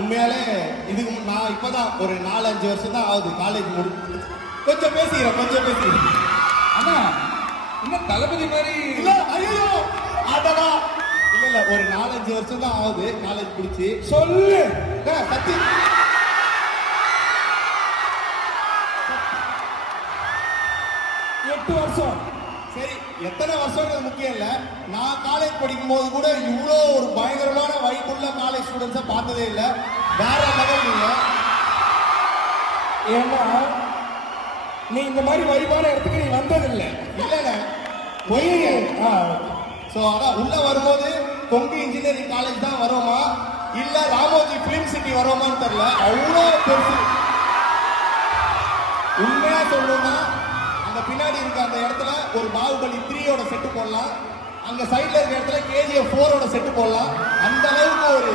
உண்மையாலே இதுக்கு நான் இப்பதான் ஒரு 4-5 வருஷம் தான் ஆகுது காலேஜ் கொஞ்சம் பேசிக்கிறேன் அண்ணா இன்னும் தளபதி மாதிரி இல்ல ஐயோ அதடா இல்ல ஒரு 4-5 வருஷம் தான் ஆகுது காலேஜ் முடிச்சு சொல்லு சத்தி 8 வருஷம். சரி எத்தனை வருஷங்கிறது முக்கியம் இல்ல நான் காலேஜ் படிக்கும் போது கூட இவ்வளோ ஒரு பயங்கரமான வைப்புள்ள காலேஜ் ஸ்டூடெண்ட்ஸை பார்த்ததே இல்லை வேற லெவல் நீங்க ஏன்னா நீ இந்த மாதிரி வைபான இடத்துக்கு நீ வந்ததில்லை. இல்லைங்க ஒய் ஸோ அதான் உள்ள வரும்போது கொங்கு இன்ஜினியரிங் காலேஜ் தான் வரோமா இல்ல ராமோஜி பிலிம் சிட்டி வரோமான்னு தெரியல அவ்வளோ பெருசு உண்மையா சொல்லணும்னா அந்த பின்னாடி இருக்க அந்த இடத்துல ஒரு பாகுபலி 3யோட செட்டு போடலாம் அங்க சைட்ல இருக்க இடத்துல KGF 4ஓட செட்டு போடலாம் அந்த அளவுக்கு ஒரு